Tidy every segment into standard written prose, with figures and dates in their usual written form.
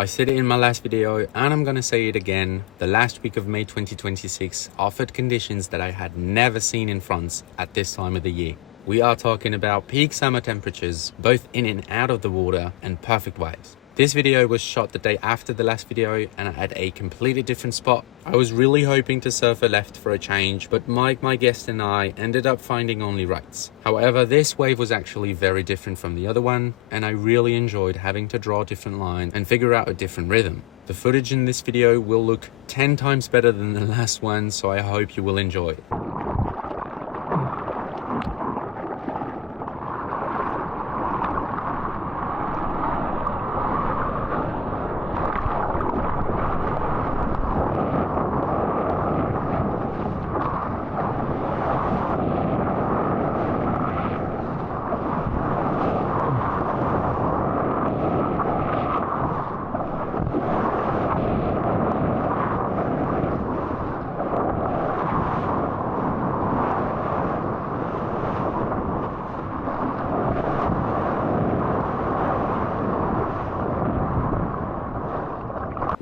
I said it in my last video and I'm gonna say it again. The last week of May 2026 offered conditions that I had never seen in France at this time of the year. We are talking about peak summer temperatures, both in and out of the water, and perfect waves. This video was shot the day after the last video and at a completely different spot. I was really hoping to surf a left for a change, but Mike, my guest, and I ended up finding only rights. However, this wave was actually very different from the other one, and I really enjoyed having to draw a different line and figure out a different rhythm. The footage in this video will look 10 times better than the last one, so I hope you will enjoy it.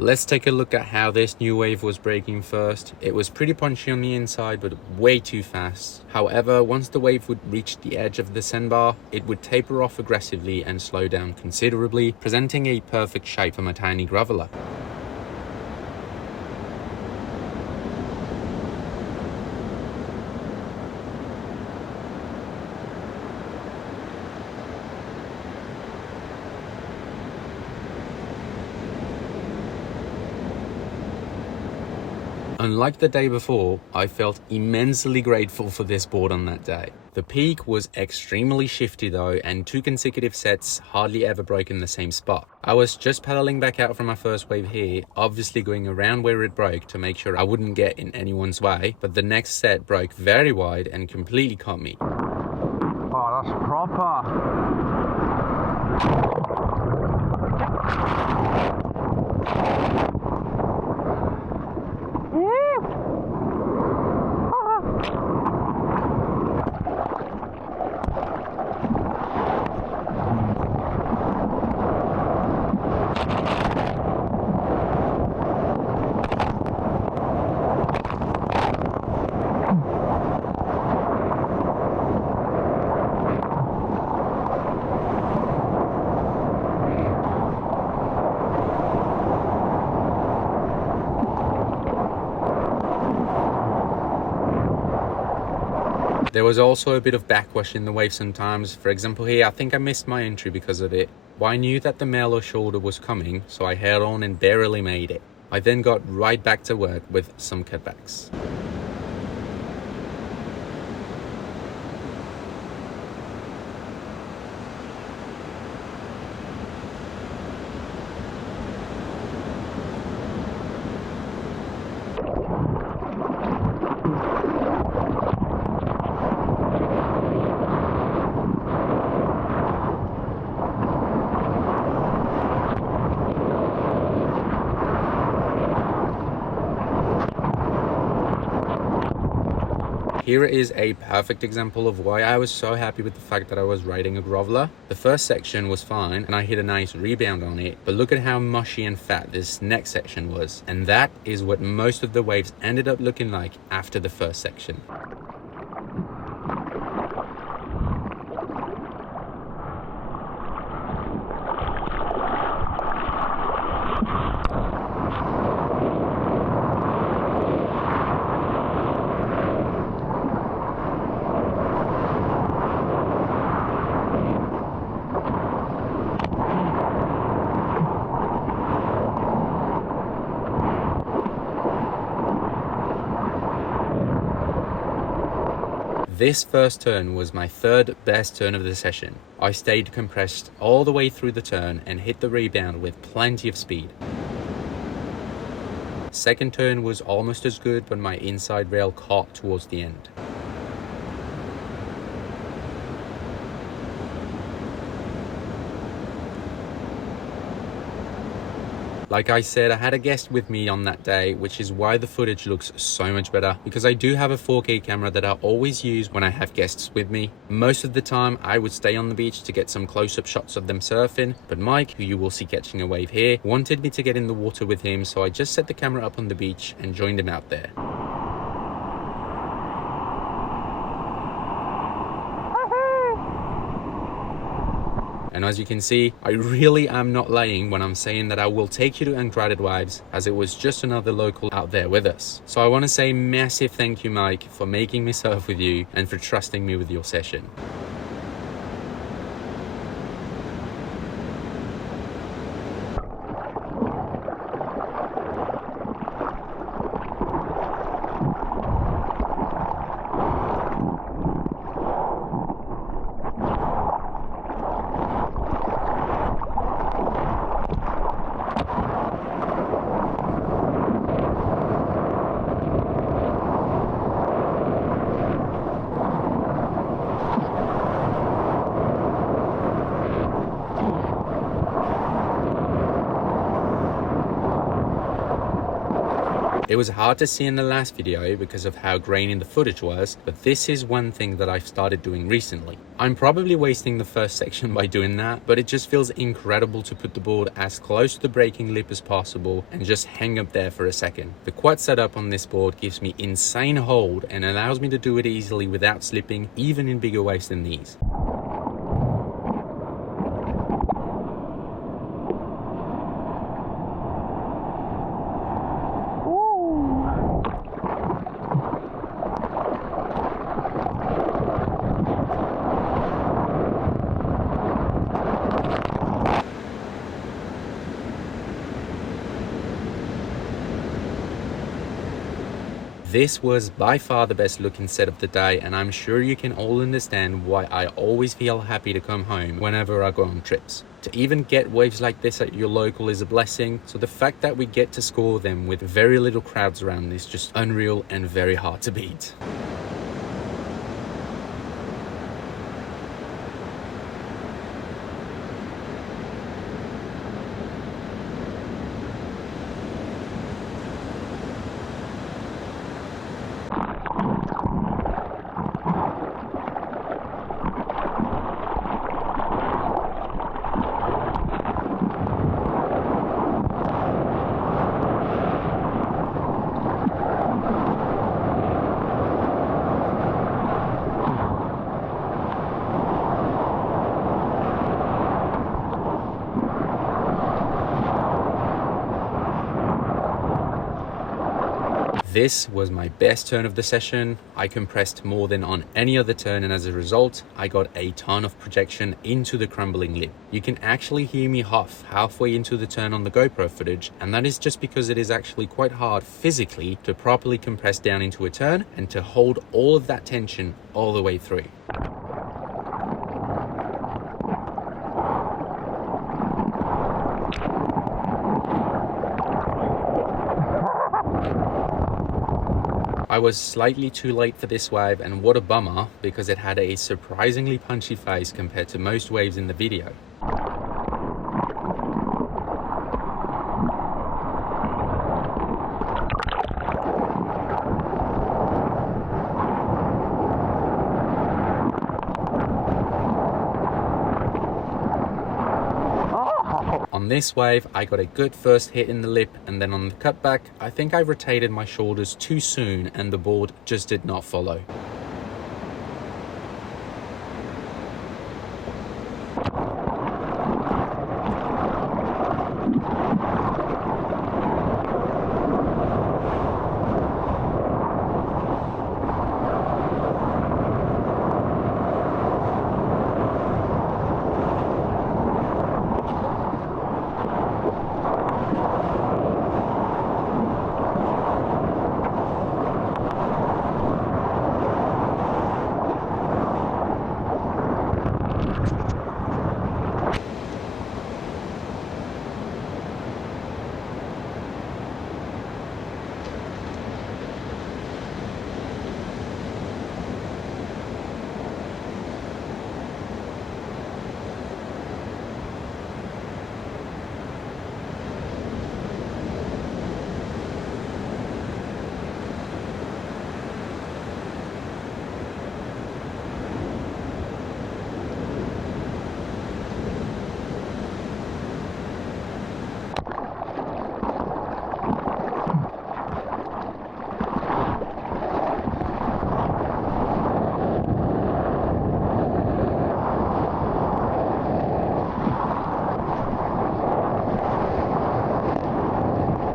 Let's take a look at how this new wave was breaking first. It was pretty punchy on the inside, but way too fast. However, once the wave would reach the edge of the sandbar, it would taper off aggressively and slow down considerably, presenting a perfect shape for my tiny groveler. Unlike the day before, I felt immensely grateful for this board on that day. The peak was extremely shifty though, and 2 consecutive sets hardly ever broke in the same spot. I was just paddling back out from my first wave here, obviously going around where it broke to make sure I wouldn't get in anyone's way, but the next set broke very wide and completely caught me. Oh, that's proper. There was also a bit of backwash in the wave sometimes. For example here, I think I missed my entry because of it. But I knew that the male or shoulder was coming, so I held on and barely made it. I then got right back to work with some cutbacks. Here is a perfect example of why I was so happy with the fact that I was riding a groveler. The first section was fine and I hit a nice rebound on it, but look at how mushy and fat this next section was. And that is what most of the waves ended up looking like after the first section. This first turn was my third best turn of the session. I stayed compressed all the way through the turn and hit the rebound with plenty of speed. Second turn was almost as good, but my inside rail caught towards the end. Like I said, I had a guest with me on that day, which is why the footage looks so much better, because I do have a 4K camera that I always use when I have guests with me. Most of the time I would stay on the beach to get some close-up shots of them surfing, but Mike, who you will see catching a wave here, wanted me to get in the water with him, so I just set the camera up on the beach and joined him out there. And as you can see, I really am not lying when I'm saying that I will take you to uncrowded waves, as it was just another local out there with us. So I want to say massive thank you, Mike, for making me surf with you and for trusting me with your session. It was hard to see in the last video because of how grainy the footage was, but this is one thing that I've started doing recently. I'm probably wasting the first section by doing that, but it just feels incredible to put the board as close to the braking lip as possible and just hang up there for a second. The quad setup on this board gives me insane hold and allows me to do it easily without slipping, even in bigger waves than these. This was by far the best looking set of the day, and I'm sure you can all understand why I always feel happy to come home whenever I go on trips. To even get waves like this at your local is a blessing, so the fact that we get to score them with very little crowds around is just unreal and very hard to beat. This was my best turn of the session. I compressed more than on any other turn, and as a result, I got a ton of projection into the crumbling lip. You can actually hear me huff halfway into the turn on the GoPro footage, and that is just because it is actually quite hard physically to properly compress down into a turn and to hold all of that tension all the way through. I was slightly too late for this wave, and what a bummer, because it had a surprisingly punchy face compared to most waves in the video. On this wave, I got a good first hit in the lip, and then on the cutback, I think I rotated my shoulders too soon and the board just did not follow.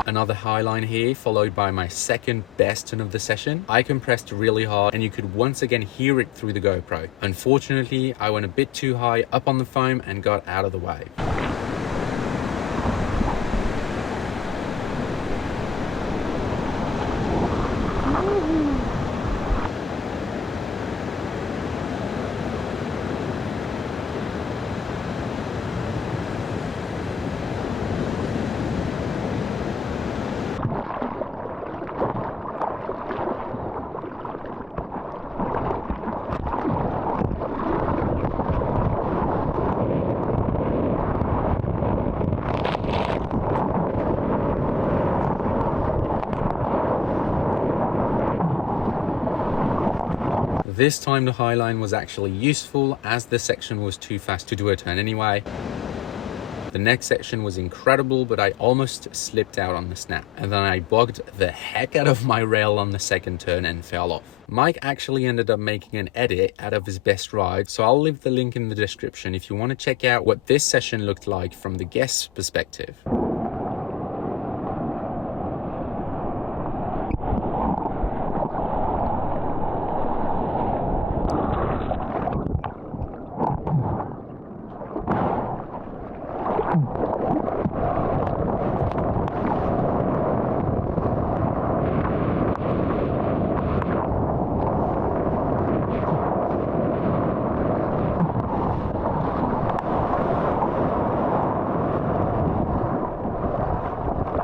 Another high line here, followed by my second best turn of the session. I compressed really hard and you could once again hear it through the GoPro. Unfortunately, I went a bit too high up on the foam and got out of the wave. This time the high line was actually useful as the section was too fast to do a turn anyway. The next section was incredible, but I almost slipped out on the snap. And then I bogged the heck out of my rail on the second turn and fell off. Mike actually ended up making an edit out of his best ride, so I'll leave the link in the description if you want to check out what this session looked like from the guest's perspective.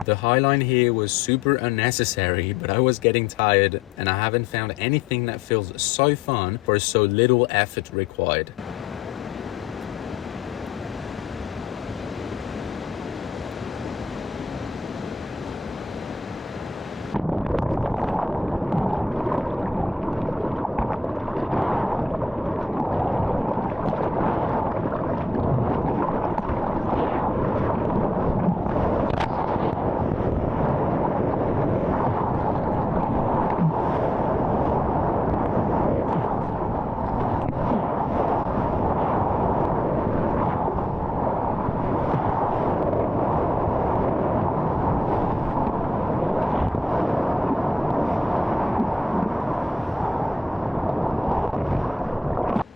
The high line here was super unnecessary, but I was getting tired and I haven't found anything that feels so fun for so little effort required.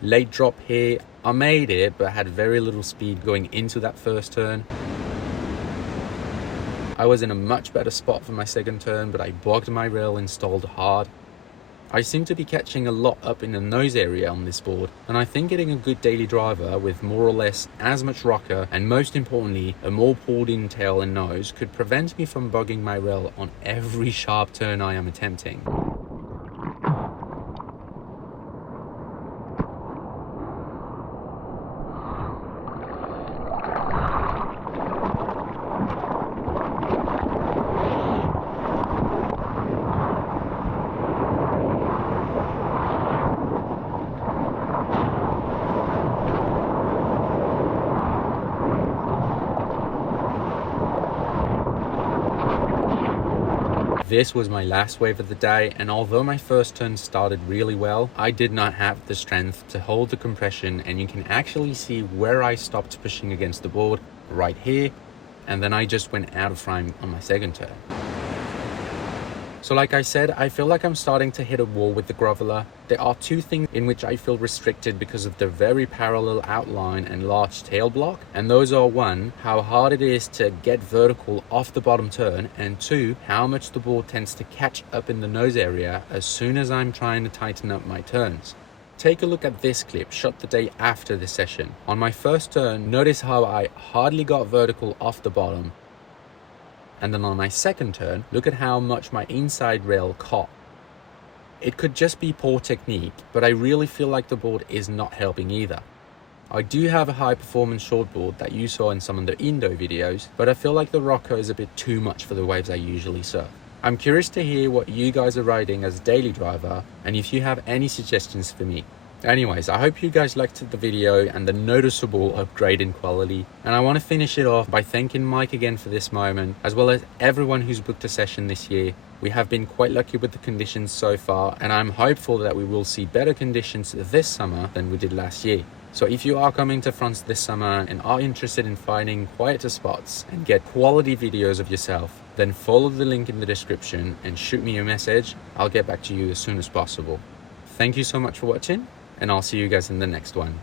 Late drop here, I made it but had very little speed going into that first turn. I was in a much better spot for my second turn, but I bogged my rail and stalled hard. I seem to be catching a lot up in the nose area on this board, and I think getting a good daily driver with more or less as much rocker and most importantly a more pulled in tail and nose could prevent me from bogging my rail on every sharp turn I am attempting. This was my last wave of the day, and although my first turn started really well, I did not have the strength to hold the compression, and you can actually see where I stopped pushing against the board right here, and then I just went out of frame on my second turn. So like I said, I feel like I'm starting to hit a wall with the groveler. There are two things in which I feel restricted because of the very parallel outline and large tail block. And those are one, how hard it is to get vertical off the bottom turn, and two, how much the board tends to catch up in the nose area as soon as I'm trying to tighten up my turns. Take a look at this clip shot the day after the session. On my first turn, notice how I hardly got vertical off the bottom. And then on my second turn, look at how much my inside rail caught. It could just be poor technique, but I really feel like the board is not helping either. I do have a high performance shortboard that you saw in some of the Indo videos, but I feel like the rocker is a bit too much for the waves I usually surf. I'm curious to hear what you guys are riding as a daily driver, and if you have any suggestions for me. Anyways, I hope you guys liked the video and the noticeable upgrade in quality, and I want to finish it off by thanking Mike again for this moment, as well as everyone who's booked a session this year. We have been quite lucky with the conditions so far, and I'm hopeful that we will see better conditions this summer than we did last year. So if you are coming to France this summer and are interested in finding quieter spots and get quality videos of yourself, then follow the link in the description and shoot me a message. I'll get back to you as soon as possible. Thank you so much for watching, and I'll see you guys in the next one.